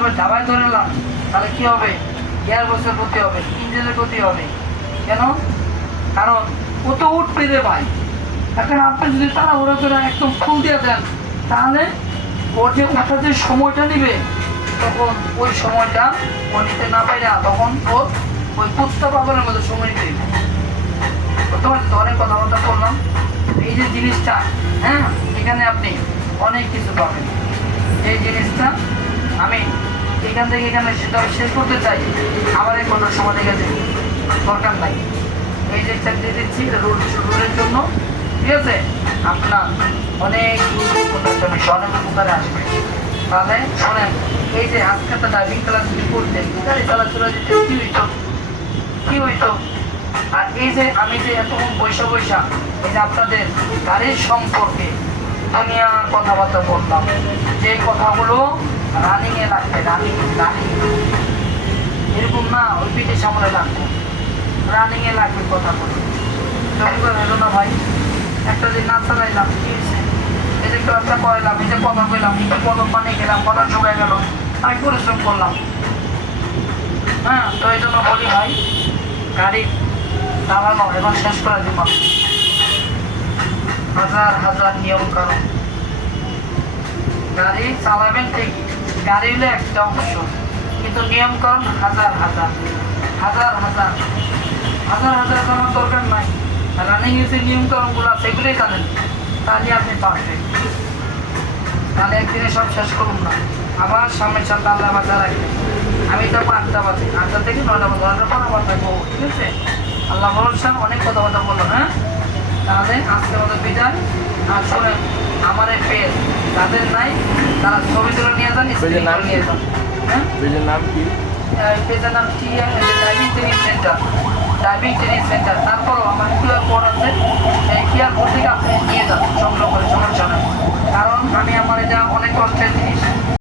এবার ধাবায় ধরে নিলাম, তাহলে কি হবে? গিয়ার বক্সের ক্ষতি হবে, ইঞ্জিনের ক্ষতি হবে। কেন? কারণ ও তো উঠবে রে ভাই। এখন আপনি যদি তাড়াহুড়ো করে একদম ফুল দিয়ে দেন, তাহলে ওর যে ওঠার যে সময়টা নেবে, তখন ওই সময়টা ও নিতে না পারে, তখন ওর ওই কুত্তা পাগলের মধ্যে সময় পেয়ে তোমার তো অনেক কথাবার্তা বললাম। এই যে জিনিসটা, হ্যাঁ, এখানে আপনি অনেক কিছু পাবেন। এই জিনিসটা আমি এখান থেকে এখানে সেটা শেষ করতে চাই, আবার এই কোনো সময় লেগে যায়, দরকার নাই। এই জিনিসটা দিয়ে দিচ্ছি রোলের জন্য, ঠিক আছে? আপনার অনেক একটা বিষয় অনেক উপকারে আসবে। তাহলে শোনেন, এই যে আজকে একটা ড্রাইভিং ক্লাস যদি করতেন, গাড়ি চালাচলা যেতে কি হইতো, কি হইতো? আর এই যে আমি যে এতক্ষণ পয়সা এই যে আপনাদের গাড়ির সম্পর্কে দুনিয়ার কথাবার্তা বললাম, যে কথাগুলো রানিংয়ে লাগবে, রানিং এরকম না ওই পিঠে সামনে লাগবে, রানিংয়ে লাগবে কথাগুলো। চমৎকার হলো না ভাই? একটা দিন না চালাইলাম, কি হয়েছে? এই যে ক্লাসটা করাইলাম, এই যে কথা কইলাম, এই যে কদম পানি খেলাম, কথা শুকাই গেল, আমি পরিশ্রম করলাম। হ্যাঁ, তো এই জন্য বলি ভাই, গাড়ি চালানো এবং শেষ করে দিব। হাজার হাজার নিয়ম কানুন, গাড়ি চালাবেন ঠিকই, গাড়ি হলে একটা অংশ, কিন্তু নিয়ম কানুন হাজার হাজার হাজার হাজার হাজার হাজার জানার দরকার নাই। রানিং এর যে নিয়ম কানুনগুলো আছে সেগুলোই জানেন, তাহলে আপনি পারফেক্ট। তাহলে একদিনে সব শেষ করুন না, আবার সামনের সপ্তাহ আল্লাহ বাজা রাখবেন। আমি তখন 8টা বাজে, 8টা থেকে 9টা বাজে, 9টার পর আবার থাকবো, ঠিক আছে? আল্লাহ ভরসা, অনেক কথাবার্তা বললো। হ্যাঁ, তাহলে আজকে আমাদের বিদায়। আর শোনেন, আমার এই পেজ যাদের নাই তারা ছবি তুলে নিয়ে যান, পেজের নাম নিয়ে যান। হ্যাঁ, পেজের নাম কি? পেজের নাম কি? Driving training centre, driving training centre. তারপরও আমার কিউআর কোড আছে, সেই কিউআর কোড থেকে আপনি নিয়ে যান।